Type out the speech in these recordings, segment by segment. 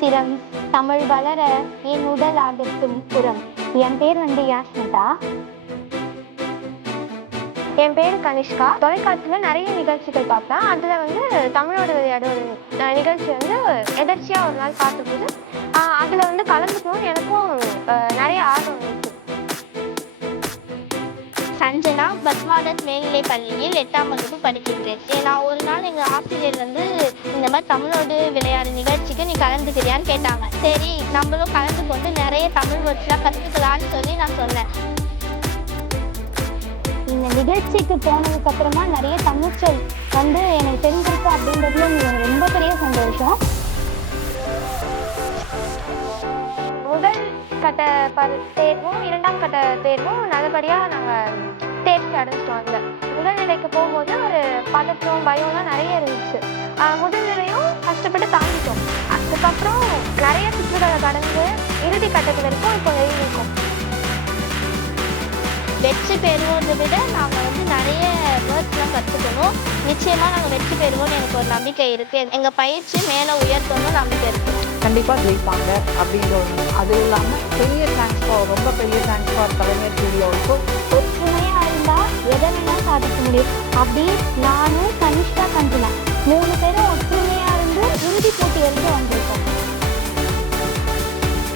சிரம் தமிழ் வளர என் உடல் ஆகட்டும் புறம். என் பேர் வந்து யாஸ்மிதா. என் பேர் கனிஷ்கா. தொலைக்காட்சியில் நிறைய நிகழ்ச்சிகள் பார்ப்பேன். அதில் வந்து தமிழோட விளையாட ஒரு நிகழ்ச்சி வந்து எதர்ச்சியாக ஒரு நாள் பார்த்தபோது அதில் வந்து கலந்துக்கணும் எனக்கும் நிறைய ஆர்வம் இருந்துச்சு சஞ்சனா பத்மானத் மேல்நிலை பள்ளியில் எட்டாம் வகுப்பு படிக்கின்றேன் ஏ, நான் ஒரு நாள் எங்கள் ஆசிரியர் வந்து இந்த மாதிரி தமிழோடு விளையாடு நிகழ்ச்சிக்கு நீ கலந்துக்கிறியான்னு கேட்டாங்க. சரி நம்மளும் கலந்து கொண்டு நிறைய தமிழ் வேர்ட்ஸ்லாம் கற்றுக்கலான்னு சொல்லி நான் சொன்னேன். இந்த நிகழ்ச்சிக்கு போனதுக்கு அப்புறமா நிறைய தமிழ்ச்சொல் வந்து எனக்கு தெரிஞ்சிருக்கு அப்படின்றதுல எனக்கு ரொம்ப பெரிய சந்தோஷம். முதல் கட்ட தேர்வும் இரண்டாம் கட்ட தேர்வும் நல்லபடியாக நாங்கள் முதல் நிலையும் கஷ்டப்பட்டு தாண்டிட்டோம் அதுக்கப்புறம் நிறைய சுற்றுகளை கடந்து இறுதி கட்டத்து வரைக்கும் இப்போ எழுதியிருக்கோம் வெற்றி பெறுவோதை விட நாங்கள் வந்து நிறைய வேர்ட்ஸ்லாம் கற்றுக்கணும் நிச்சயமாக நாங்கள் வெற்றி பெறுவோம்னு எனக்கு ஒரு நம்பிக்கை இருக்குது எங்கள் பயிற்சி மேலே உயர்த்தணும்னு நம்பிக்கை இருக்குது கண்டிப்பாக ஜெயிப்பாங்க அப்படின்ற ஒன்று அது இல்லாமல் பெரிய தேங்க்ஸ் ஃபார் ரொம்ப பெரிய தேங்க்ஸ் ஃபார் கலைஞர் டிவியோருக்கும் ஒற்றுமையாக இருந்தால் எதை வேணால் சாதிக்க முடியும். அப்படி நானும் கனிஷ்கா கண்டினா மூணு பேரும் ஒற்றுமையாக இருந்து இறுதி போட்டி வரைக்கும் வந்திருக்கோம்.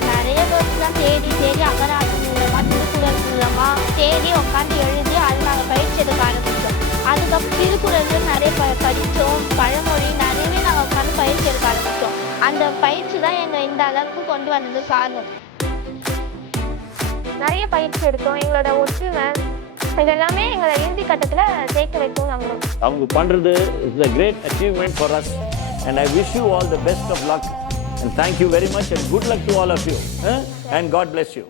நிறைய வேர்ட்ஸ்லாம் தேடி தேடி அகராதி மூலமாக திருக்குறள் மூலமாக தேடி உட்காந்து எழுதி அது நாங்கள் பயிற்சி எடுக்க ஆரம்பித்தோம் அதுக்கப்புறம் திருக்குறள்கள் நிறைய ப படித்தோம் பழமொழி நிறையவே நாங்கள் உட்காந்து பயிற்சி எடுக்க ஆரம்பித்தோம் அந்த பயிற்சி தான் எங்கள் இந்த அளவுக்கு கொண்டு வந்தது காரணம் நிறைய பயிற்சி எடுத்தோம். எங்களோட ஒற்றுமை இது எல்லாமே எங்களை இறுதி கட்டத்தில் ஜெயிக்க வைக்கும் நம்பணும் அவங்க பண்ணுறது it's a great achievement for us and I wish you all the best of luck and thank you very much and good luck to all of you and God bless you